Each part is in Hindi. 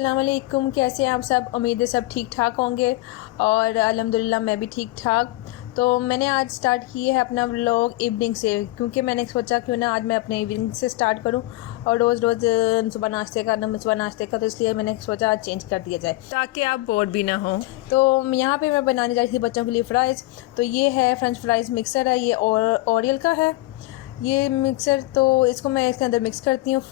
अस्सलाम वालेकुम। कैसे हैं आप सब? उम्मीद है सब ठीक ठाक होंगे और अल्हम्दुलिल्लाह मैं भी ठीक ठाक। तो मैंने आज स्टार्ट किया है अपना व्लॉग इवनिंग से, क्योंकि मैंने सोचा क्यों ना आज मैं अपने इवनिंग से स्टार्ट करूं और रोज़ रोज़ सुबह नाश्ते का, तो इसलिए मैंने सोचा आज चेंज कर दिया जाए ताकि आप बोर भी ना हो। तो यहाँ पे मैं बनाने जा रही थी बच्चों के लिए फ़्राइज़। तो ये है फ्रेंच फ्राइज़ मिक्सर है, ये और ओरियल का है ये मिक्सर। तो इसको मैं इसके अंदर मिक्स करती हूँ।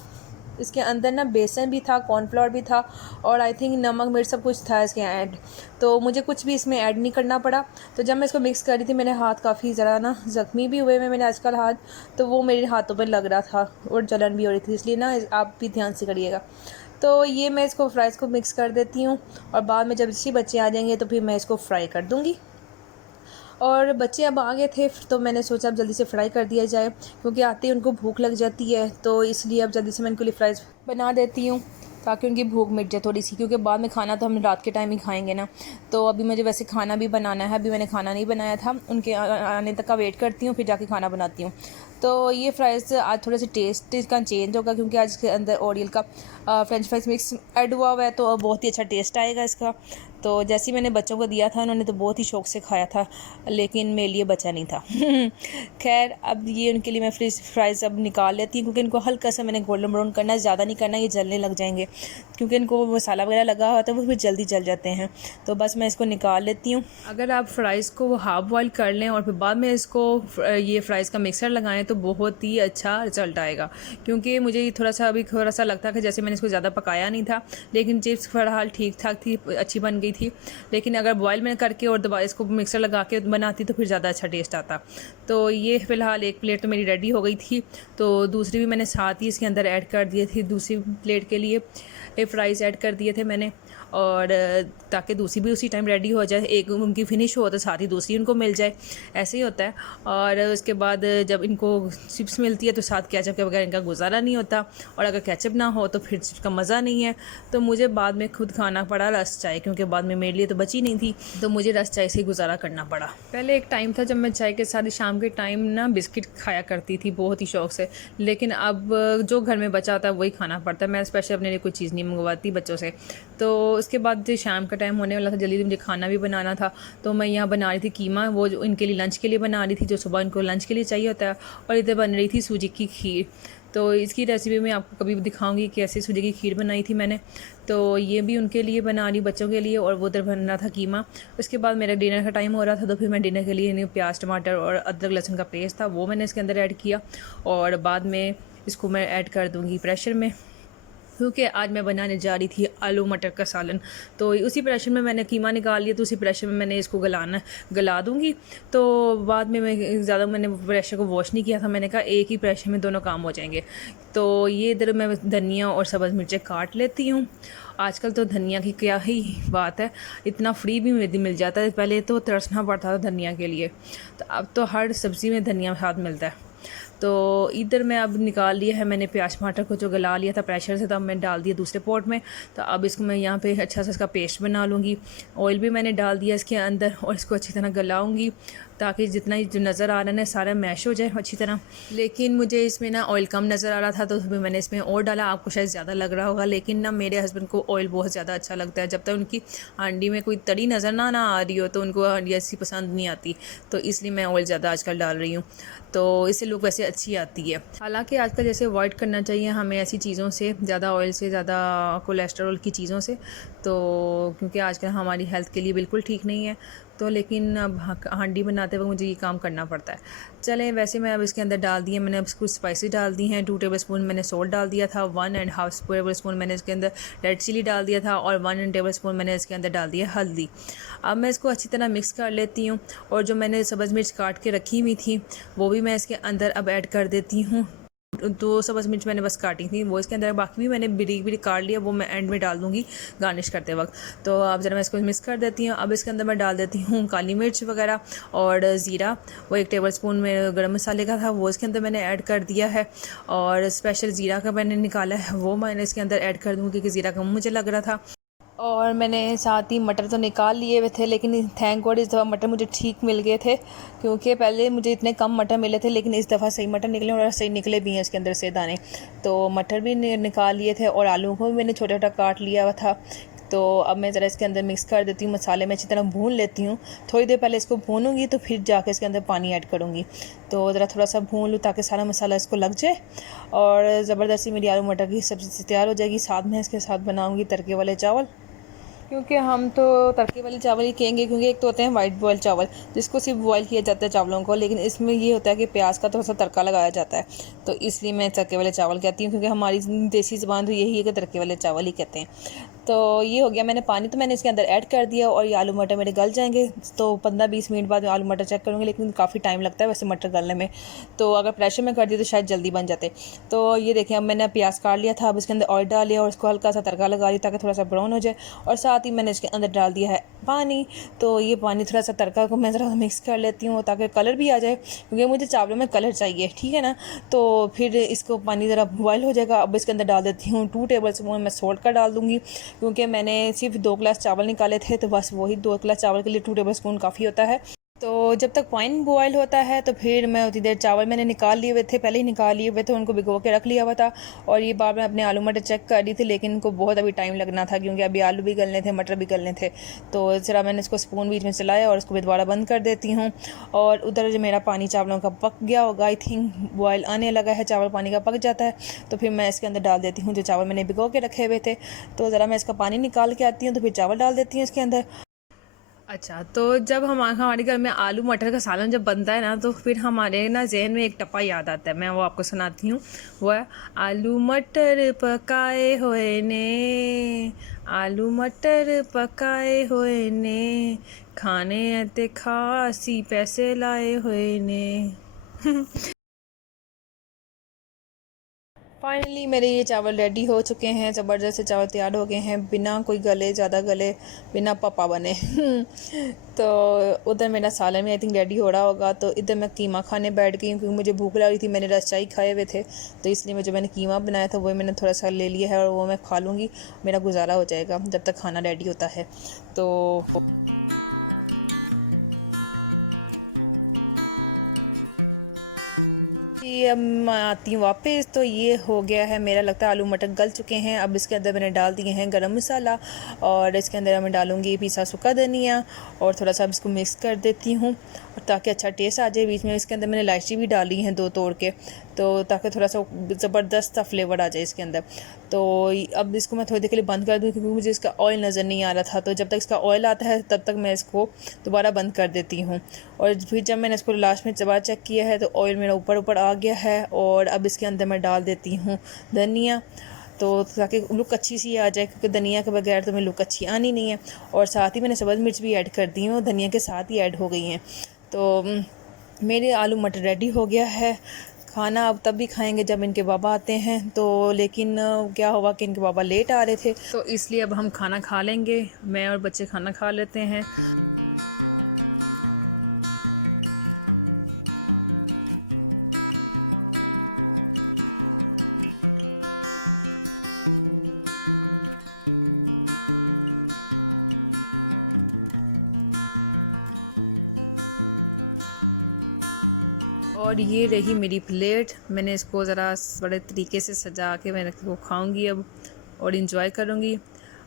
इसके अंदर ना बेसन भी था, कॉर्नफ्लोर भी था और आई थिंक नमक मिर्च सब कुछ था इसके ऐड। तो मुझे कुछ भी इसमें ऐड नहीं करना पड़ा। तो जब मैं इसको मिक्स कर रही थी मेरे हाथ काफ़ी ज़रा ना ज़ख्मी भी हुए हैं मैंने आजकल हाथ, तो वो मेरे हाथों पर लग रहा था और जलन भी हो रही थी, इसलिए ना आप भी ध्यान से करिएगा। तो ये मैं इसको फ्राइज़ को मिक्स कर देती हूँ और बाद में जब इसी बच्चे आ जाएंगे तो फिर मैं इसको फ्राई कर दूँगी। और बच्चे अब आ गए थे तो मैंने सोचा अब जल्दी से फ्राई कर दिया जाए, क्योंकि आते ही उनको भूख लग जाती है, तो इसलिए अब जल्दी से मैं इनके लिए फ़्राइज़ बना देती हूँ ताकि उनकी भूख मिट जाए थोड़ी सी, क्योंकि बाद में खाना तो हम रात के टाइम ही खाएंगे ना। तो अभी मुझे वैसे खाना भी बनाना है, अभी मैंने खाना नहीं बनाया था, उनके आने तक का वेट करती हूँ फिर जाके खाना बनाती हूँ। तो ये फ़्राइज़ आज थोड़े से टेस्ट इसका चेंज होगा, क्योंकि आज इसके अंदर ओरियल का फ्रेंच फ्राइज़ मिक्स ऐड हुआ है, तो बहुत ही अच्छा टेस्ट आएगा इसका। तो जैसे ही मैंने बच्चों को दिया था उन्होंने तो बहुत ही शौक़ से खाया था, लेकिन मेरे लिए बचा नहीं था। खैर अब ये उनके लिए मैं फ्राइज़ अब निकाल लेती हूँ, क्योंकि इनको हल्का सा मैंने गोल्डन ब्राउन करना है, ज़्यादा नहीं करना, ये जलने लग जाएंगे, क्योंकि इनको मसाला वगैरह लगा हुआ था वो फिर जल्दी जल जाते हैं। तो बस मैं इसको निकाल लेती हूँ। अगर आप फ्राइज़ को हाफ बॉयल कर लें और फिर बाद में इसको ये फ्राइज़ का मिक्सर लगाएं तो बहुत ही अच्छा रिज़ल्ट आएगा। क्योंकि मुझे ये थोड़ा सा लगता है कि जैसे मैंने इसको ज़्यादा पकाया नहीं था, लेकिन चिप्स फ़िलहाल ठीक ठाक थी, अच्छी बन गई थी। लेकिन अगर बॉयल में करके और दोबारा इसको मिक्सर लगा के बनाती तो फिर ज़्यादा अच्छा टेस्ट आता। तो ये फ़िलहाल एक प्लेट तो मेरी रेडी हो गई थी, तो दूसरी भी मैंने साथ ही इसके अंदर ऐड कर दिए थे। दूसरी प्लेट के लिए ये फ्राइज़ ऐड कर दिए थे मैंने, और ताकि दूसरी भी उसी टाइम रेडी हो जाए, एक उनकी फ़िनिश हो तो साथ ही दूसरी उनको मिल जाए, ऐसे ही होता है। और उसके बाद जब इनको चिप्स मिलती है तो साथ केचप के बगैर इनका गुजारा नहीं होता, और अगर केचप ना हो तो फिर चिप्स का मज़ा नहीं है। तो मुझे बाद में खुद खाना पड़ा रस चाय, क्योंकि बाद में मेरे लिए तो बची नहीं थी, तो मुझे रस चाय से ही गुजारा करना पड़ा। पहले एक टाइम था जब मैं चाय के साथ शाम के टाइम ना बिस्किट खाया करती थी बहुत ही शौक़ से, लेकिन अब जो घर में बचा होता है वही खाना पड़ता है। मैं स्पेशल अपने लिए कोई चीज़ नहीं मंगवाती बच्चों से। तो उसके बाद जो शाम का टाइम होने वाला था, जल्दी मुझे खाना भी बनाना था, तो मैं यहाँ बना रही थी कीमा, वो जो इनके लिए लंच के लिए बना रही थी, जो सुबह इनको लंच के लिए चाहिए होता है। और इधर बन रही थी सूजी की खीर। तो इसकी रेसिपी मैं आपको कभी भी दिखाऊंगी कैसे सूजी की खीर बनाई थी मैंने। तो ये भी उनके लिए बना रही बच्चों के लिए, और वो उधर बन रहा था कीमा। उसके बाद मेरा डिनर का टाइम हो रहा था, तो फिर मैं डिनर के लिए प्याज टमाटर और अदरक लहसुन का पेस्ट था वो मैंने इसके अंदर ऐड किया, और बाद में इसको मैं ऐड कर दूँगी प्रेशर में, क्योंकि आज मैं बनाने जा रही थी आलू मटर का सालन। तो उसी प्रेशर में मैंने कीमा निकाल लिया, तो उसी प्रेशर में मैंने इसको गला दूँगी। तो बाद में मैंने प्रेशर को वॉश नहीं किया था, मैंने कहा एक ही प्रेशर में दोनों काम हो जाएंगे। तो ये इधर मैं धनिया और सब्ज़ मिर्चें काट लेती हूँ। आजकल तो धनिया की क्या ही बात है, इतना फ्री भी मिल जाता है। पहले तो तरसना पड़ता था धनिया के लिए, तो अब तो हर सब्ज़ी में धनिया साथ मिलता है। तो इधर मैं अब निकाल लिया है मैंने प्याज टमाटर को, जो गला लिया था प्रेशर से, तब मैं डाल दिया दूसरे पॉट में। तो अब इसको मैं यहाँ पे अच्छा सा इसका पेस्ट बना लूँगी। ऑयल भी मैंने डाल दिया इसके अंदर, और इसको अच्छी तरह गलाऊँगी ताकि जितना ही जो नज़र आ रहा है ना सारा मैश हो जाए अच्छी तरह। लेकिन मुझे इसमें ना ऑयल कम नज़र आ रहा था, तो फिर मैंने इसमें और डाला। आपको शायद ज़्यादा लग रहा होगा, लेकिन ना मेरे हस्बैंड को ऑयल बहुत ज़्यादा अच्छा लगता है। जब तक उनकी हांडी में कोई तड़ी नज़र ना आ रही हो तो उनको हांडी ऐसी पसंद नहीं आती, तो इसलिए मैं ऑयल ज़्यादा आजकल डाल रही हूँ, तो इससे लुक वैसे अच्छी आती है। हालांकि आजकल जैसे अवॉइड करना चाहिए हमें ऐसी चीज़ों से, ज़्यादा ऑयल से, ज़्यादा कोलेस्ट्रॉल की चीज़ों से, तो क्योंकि आजकल हमारी हेल्थ के लिए बिल्कुल ठीक नहीं है। तो लेकिन अब हांडी बनाते वक्त मुझे ये काम करना पड़ता है। चलें, वैसे मैं अब इसके अंदर डाल दिए मैंने अब कुछ स्पाइसेस डाल दी हैं। 2 टेबलस्पून मैंने सॉल्ट डाल दिया था, 1.5 टेबलस्पून मैंने इसके अंदर रेड चिली डाल दिया था, और 1 टेबलस्पून मैंने इसके अंदर डाल दिया हल्दी। अब मैं इसको अच्छी तरह मिक्स कर लेती हूँ, और जो मैंने सब्ज़ मिर्च काट के रखी हुई थी वो भी मैं इसके अंदर अब ऐड कर देती हूँ। 2 सब्ज़ मिर्च मैंने बस काटी थी वो इसके अंदर, बाकी भी मैंने बारीक बारीक काट लिया, वो मैं एंड में डाल दूँगी गार्निश करते वक्त। तो अब ज़रा मैं इसको मिक्स कर देती हूँ। अब इसके अंदर मैं डाल देती हूँ काली मिर्च वगैरह और ज़ीरा, वो 1 टेबलस्पून में गरम मसाले का था वो इसके अंदर मैंने ऐड कर दिया है, और स्पेशल ज़ीरा का मैंने निकाला है वो मैंने इसके अंदर ऐड कर दूँगी, क्योंकि ज़ीरा कम मुझे लग रहा था। और मैंने साथ ही मटर तो निकाल लिए हुए थे, लेकिन थैंक गॉड इस दफ़ा मटर मुझे ठीक मिल गए थे, क्योंकि पहले मुझे इतने कम मटर मिले थे, लेकिन इस दफ़ा सही मटर निकले और सही निकले भी हैं इसके अंदर से दाने। तो मटर भी निकाल लिए थे और आलू को भी मैंने छोटा छोटा काट लिया हुआ था। तो अब मैं ज़रा इसके अंदर मिक्स कर देती हूँ, मसाले में अच्छी तरह भून लेती हूँ। थोड़ी देर पहले इसको भूनूंगी तो फिर जाके इसके अंदर पानी ऐड करूँगी। तो ज़रा थोड़ा सा भून लूँ ताकि सारा मसाला इसको लग जाए और ज़बरदस्ती मेरी आलू मटर की सब्ज़ी तैयार हो जाएगी। साथ में इसके साथ बनाऊँगी तड़के वाले चावल, क्योंकि हम तो तड़के वाले चावल ही कहेंगे, क्योंकि एक तो होते हैं वाइट बॉयल चावल जिसको सिर्फ बॉयल किया जाता है चावलों को, लेकिन इसमें ये होता है कि प्याज का थोड़ा सा तड़का लगाया जाता है, तो इसलिए मैं तड़के वाले चावल कहती हूँ, क्योंकि हमारी देसी ज़बान तो यही है कि तड़के वाले चावल ही कहते हैं। तो ये हो गया, मैंने पानी तो मैंने इसके अंदर ऐड कर दिया और ये आलू मटर मेरे गल जाएंगे। तो 15-20 मिनट बाद आलू मटर चेक करूँगी, लेकिन काफ़ी टाइम लगता है वैसे मटर गलने में, तो अगर प्रेशर में कर दिया तो शायद जल्दी बन जाते। तो ये देखें, अब मैंने प्याज काट लिया था, अब इसके अंदर ऑयल डाल लिया और इसको हल्का सा तड़का लगा लिया ताकि थोड़ा सा ब्राउन हो जाए, और साथ ही मैंने इसके अंदर डाल दिया है पानी। तो ये पानी थोड़ा सा तड़का को मैं ज़रा मिक्स कर लेती हूँ ताकि कलर भी आ जाए, क्योंकि मुझे चावलों में कलर चाहिए, ठीक है ना। तो फिर इसको पानी ज़रा बॉयल हो जाएगा। अब इसके अंदर डाल देती हूँ 2 टेबल स्पून मैं सोल्ट का डाल दूँगी, क्योंकि मैंने सिर्फ 2 गिलास चावल निकाले थे, तो बस वही 2 गिलास चावल के लिए 2 टेबल स्पून काफ़ी होता है। तो जब तक पानी बॉयल होता है तो फिर मैं उतनी देर चावल मैंने निकाल लिए हुए थे, पहले ही निकाल लिए हुए थे, उनको भिगो के रख लिया हुआ था। और ये बार मैं अपने आलू मटर चेक कर रही थी, लेकिन इनको बहुत अभी टाइम लगना था, क्योंकि अभी आलू भी गलने थे, मटर भी गलने थे। तो ज़रा मैंने इसको स्पून बीच में चलाया और इसको भी दोबारा बंद कर देती हूँ। और उधर जो मेरा पानी चावलों का पक गया होगा, आई थिंक बॉयल आने लगा है, चावल पानी का पक जाता है, तो फिर मैं इसके अंदर डाल देती हूँ जो चावल मैंने भिगो के रखे हुए थे। तो ज़रा मैं इसका पानी निकाल के आती हूँ, तो फिर चावल डाल देती हूँ इसके अंदर। अच्छा, तो जब हमारे घर में आलू मटर का सालन जब बनता है ना, तो फिर हमारे ना जहन में एक टप्पा याद आता है, मैं वो आपको सुनाती हूँ। वो है, आलू मटर पकाए हुए ने, आलू मटर पकाए हुए ने, खाने ते खासी पैसे लाए हुए ने। फाइनली मेरे ये चावल रेडी हो चुके हैं, ज़बरदस्त से चावल तैयार हो गए हैं, बिना कोई गले ज़्यादा गले, बिना पपा बने। तो उधर मेरा सालन में आई थिंक रेडी हो रहा होगा, तो इधर मैं कीमा खाने बैठ गई हूँ, क्योंकि मुझे भूख लगी थी, मैंने रसचाई खाए हुए थे, तो इसलिए जो मैंने कीमा बनाया था वो मैंने थोड़ा सा ले लिया है और वो मैं खा लूँगी, मेरा गुजारा हो जाएगा जब तक खाना रेडी होता है। तो जी, अब मैं आती हूँ वापस। तो ये हो गया है, मेरा लगता है आलू मटर गल चुके हैं। अब इसके अंदर मैंने डाल दिए हैं गरम मसाला, और इसके अंदर मैं डालूँगी पिसा सूखा धनिया, और थोड़ा सा अब इसको मिक्स कर देती हूँ, और ताकि अच्छा टेस्ट आ जाए। बीच में इसके अंदर मैंने इलायची भी डाली हैं 2 तोड़ के, तो ताकि थोड़ा सा ज़बरदस्त सा फ्लेवर आ जाए इसके अंदर। तो अब इसको मैं थोड़ी देर के लिए बंद कर दूँ, क्योंकि मुझे इसका ऑयल नज़र नहीं आ रहा था, तो जब तक इसका ऑयल आता है तब तक मैं इसको दोबारा बंद कर देती हूँ। और फिर जब मैंने इसको लास्ट में दोबारा चेक किया है तो ऑयल मेरा ऊपर ऊपर आ गया है। और अब इसके अंदर मैं डाल देती हूँ धनिया, तो ताकि लुक अच्छी सी आ जाए, क्योंकि धनिया के बगैर तो मेरी लुक अच्छी आनी नहीं है। और साथ ही मैंने सब्ज़ मिर्च भी ऐड कर दी हूँ, धनिया के साथ ही ऐड हो गई हैं। तो मेरे आलू मटर रेडी हो गया है। खाना अब तब भी खाएंगे जब इनके बाबा आते हैं, तो लेकिन क्या हुआ कि इनके बाबा लेट आ रहे थे, तो इसलिए अब हम खाना खा लेंगे, मैं और बच्चे खाना खा लेते हैं। और ये रही मेरी प्लेट, मैंने इसको ज़रा बड़े तरीके से सजा के मैं इसको खाऊंगी अब और इंजॉय करूंगी।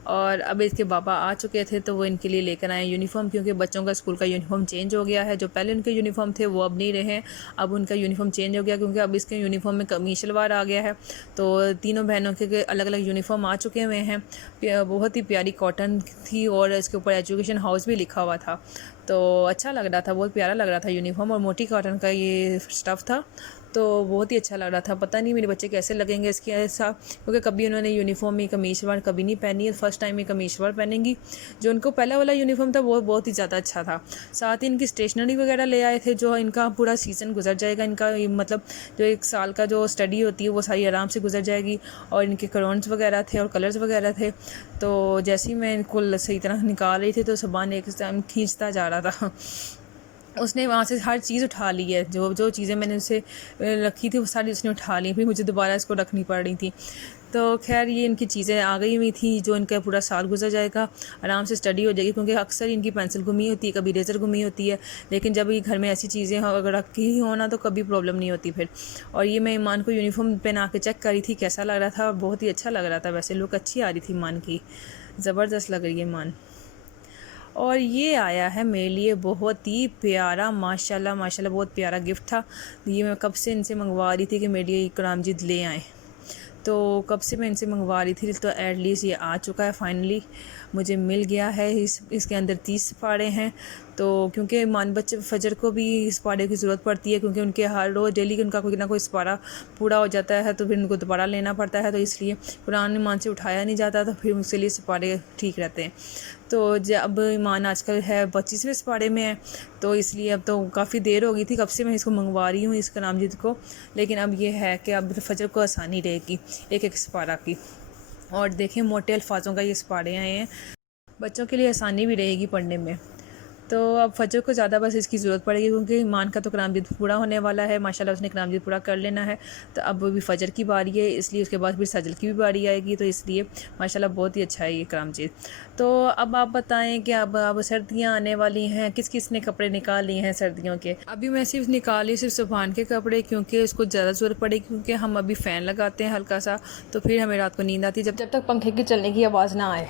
और अब इसके बाबा आ चुके थे, तो वो इनके लिए लेकर आए यूनिफॉर्म, क्योंकि बच्चों का स्कूल का यूनिफॉर्म चेंज हो गया है। जो पहले उनके यूनिफॉर्म थे वो अब नहीं रहे, अब उनका यूनिफॉर्म चेंज हो गया, क्योंकि अब इसके यूनिफॉर्म में कमीज शलवार आ गया है। तो तीनों बहनों के अलग अलग यूनिफॉर्म आ चुके हुए हैं। बहुत ही प्यारी कॉटन थी और इसके ऊपर एजुकेशन हाउस भी लिखा हुआ था, तो अच्छा लग रहा था, बहुत प्यारा लग रहा था यूनिफॉर्म। और मोटी कॉटन का ये स्टफ़ था, तो बहुत ही अच्छा लग रहा था। पता नहीं मेरे बच्चे कैसे लगेंगे इसके ऐसा, क्योंकि कभी उन्होंने यूनिफॉर्म में कमीज शलवार कभी नहीं पहनी है, फर्स्ट टाइम में कमीज शलवार पहनेंगी। जो उनको पहला वाला यूनिफॉर्म था वो बहुत ही ज़्यादा अच्छा था। साथ ही इनकी स्टेशनरी वगैरह ले आए थे, जो इनका पूरा सीज़न गुजर जाएगा। इनका मतलब जो 1 साल का जो स्टडी होती है वो सारी आराम से गुजर जाएगी। और इनके क्रेयॉन्स वगैरह थे और कलर्स वगैरह थे, तो जैसे ही मैं इनको सही तरह निकाल रही थी तो सुभान एक टाइम खींचता जा रहा था। उसने वहाँ से हर चीज़ उठा ली है, जो जो चीज़ें मैंने उसे रखी थी वो सारी उसने उठा ली, फिर मुझे दोबारा इसको रखनी पड़ रही थी। तो खैर ये इनकी चीज़ें आ गई हुई थी, जो इनका पूरा साल गुजर जाएगा, आराम से स्टडी हो जाएगी, क्योंकि अक्सर इनकी पेंसिल गुमी होती है, कभी रेज़र गुमी होती है, लेकिन जब ये घर में ऐसी चीज़ें अगर रखी ही हो ना तो कभी प्रॉब्लम नहीं होती फिर। और ये मैं ईमान को यूनिफॉर्म पहना के चेक करी थी कैसा लग रहा था, बहुत ही अच्छा लग रहा था, वैसे लुक अच्छी आ रही थी ईमान की, ज़बरदस्त लग रही है ईमान। और ये आया है मेरे लिए बहुत ही प्यारा, माशाल्लाह माशाल्लाह बहुत प्यारा गिफ्ट था। ये मैं कब से इनसे मंगवा रही थी कि मेरे लिए करामजीद ले आएँ, तो कब से मैं इनसे मंगवा रही थी, तो एटलीस्ट ये आ चुका है, फाइनली मुझे मिल गया है। इसके अंदर 30 पाड़े हैं, तो क्योंकि मान बच्चे फजर को भी इस पाड़े की ज़रूरत पड़ती है, क्योंकि उनके हर रोज़ डेली उनका कोई ना कोई पारा पूरा हो जाता है, तो फिर उनको दोबारा लेना पड़ता है, तो इसलिए कुरान ईमान से उठाया नहीं जाता, तो फिर उसके लिए पाड़े ठीक रहते हैं। तो जब ईमान आजकल है 25वें पाड़े में है, तो इसलिए अब तो काफ़ी देर हो गई थी, कब से मैं इसको मंगवा रही हूँ इस करामजीद को, लेकिन अब ये है कि अब फजर को आसानी रहेगी एक एक पारा की। और देखें मोटे अल्फाजों का ये पाड़े आए हैं, बच्चों के लिए आसानी भी रहेगी पढ़ने में। तो अब फजर को ज़्यादा बस इसकी ज़रूरत पड़ेगी, क्योंकि ईमान का तो करामजीद पूरा होने वाला है, माशाल्लाह उसने करामजीद पूरा कर लेना है, तो अब भी फजर की बारी है, इसलिए उसके बाद फिर सजल की भी बारी आएगी, तो इसलिए माशाल्लाह बहुत ही अच्छा है ये करामजीद। तो अब आप बताएं कि अब सर्दियाँ आने वाली हैं, किस किस ने कपड़े निकाल लिए हैं सर्दियों के। अभी मैं सिर्फ निकाली सिर्फ सुबहान के कपड़े, क्योंकि उसको ज़्यादा ज़रूरत पड़ेगी, क्योंकि हम अभी फ़ैन लगाते हैं हल्का सा, तो फिर हमें रात को नींद आती है, जब तक पंखे की चलने की आवाज़ ना आए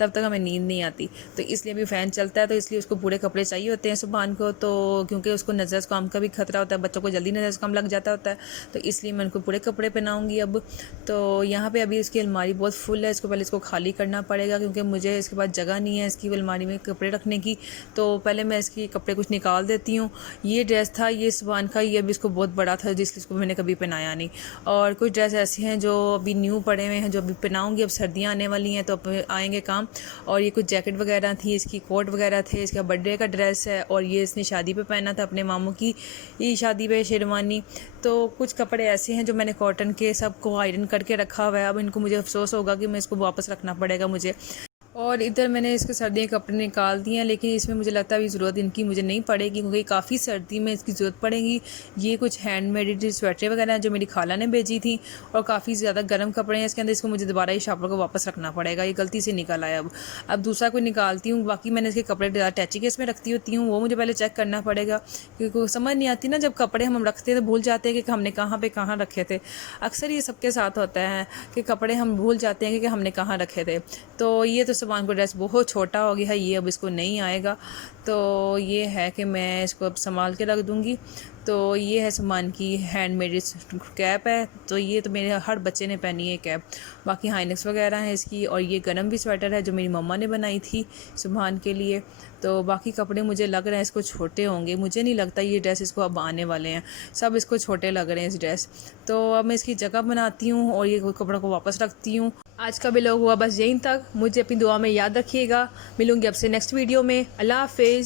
तब तक हमें नींद नहीं आती, तो इसलिए अभी फ़ैन चलता है, तो इसलिए उसको पूरे कपड़े चाहिए होते हैं सुबहान को, तो क्योंकि उसको नज़र कम का भी खतरा होता है, बच्चों को जल्दी नज़र कम लग जाता होता है, तो इसलिए मैं उनको पूरे कपड़े पहनाऊँगी अब। तो यहाँ पे अभी इसकी अलमारी बहुत फुल है, इसको पहले इसको खाली करना पड़ेगा, क्योंकि मुझे इसके बाद जगह नहीं है इसकी अलमारी में कपड़े रखने की, तो पहले मैं इसके कपड़े कुछ निकाल देती हूँ। ये ड्रेस था ये सुबहान का, ये अभी इसको बहुत बड़ा था, जिसलिए इसको मैंने कभी पहनाया नहीं। और कुछ ड्रेस ऐसी हैं जो अभी न्यू पड़े हुए हैं, जो अभी पहनाऊँगी, अब सर्दियाँ आने वाली हैं तो अब आएँगे काम। और ये कुछ जैकेट वगैरह थी, इसकी कोट वगैरह थे, इसका बर्थडे का ड्रेस है, और ये इसने शादी पे पहना था अपने मामू की शादी पे शेरवानी। तो कुछ कपड़े ऐसे हैं जो मैंने कॉटन के सबको आयरन करके रखा हुआ है, अब इनको मुझे अफसोस होगा कि मैं इसको वापस रखना पड़ेगा मुझे। और इधर मैंने इसके सर्दी के कपड़े निकाल दिए हैं, लेकिन इसमें मुझे लगता है अभी ज़रूरत इनकी मुझे नहीं पड़ेगी, क्योंकि काफ़ी सर्दी में इसकी ज़रूरत पड़ेगी। ये कुछ हैंडमेड स्वेटर वगैरह हैं जो मेरी खाला ने भेजी थी, और काफ़ी ज़्यादा गर्म कपड़े हैं इसके अंदर, इसको मुझे दोबारा ये शापर को वापस रखना पड़ेगा, ये गलती से निकल आया। अब दूसरा कोई निकालती हूँ, बाकी मैंने इसके कपड़े अटैची केस में रखती होती हूँ, वो मुझे पहले चेक करना पड़ेगा, क्योंकि समझ नहीं आती ना, जब कपड़े हम रखते हैं तो भूल जाते हैं कि हमने कहाँ पे कहाँ रखे थे। अक्सर ये सबके साथ होता है कि कपड़े हम भूल जाते हैं कि हमने कहाँ रखे थे। तो ये तो सुबहान को ड्रेस बहुत छोटा हो गया है, ये अब इसको नहीं आएगा, तो ये है कि मैं इसको अब संभाल के रख दूँगी। तो ये है सुबहान की हैंडमेड कैप है, तो ये तो मेरे हर बच्चे ने पहनी है कैप। बाकी हाइनेक्स वगैरह है इसकी, और ये गरम भी स्वेटर है जो मेरी मम्मा ने बनाई थी सुबहान के लिए। तो बाकी कपड़े मुझे लग रहे हैं इसको छोटे होंगे, मुझे नहीं लगता ये ड्रेस इसको अब आने वाले हैं, सब इसको छोटे लग रहे हैं इस ड्रेस। तो अब मैं इसकी जगह बनाती हूँ और ये कपड़ों को वापस रखती हूँ। आज का व्लॉग हुआ बस यहीं तक, मुझे अपनी दुआ में याद रखिएगा। मिलूँगी आपसे नेक्स्ट वीडियो में। अल्लाह हाफिज़।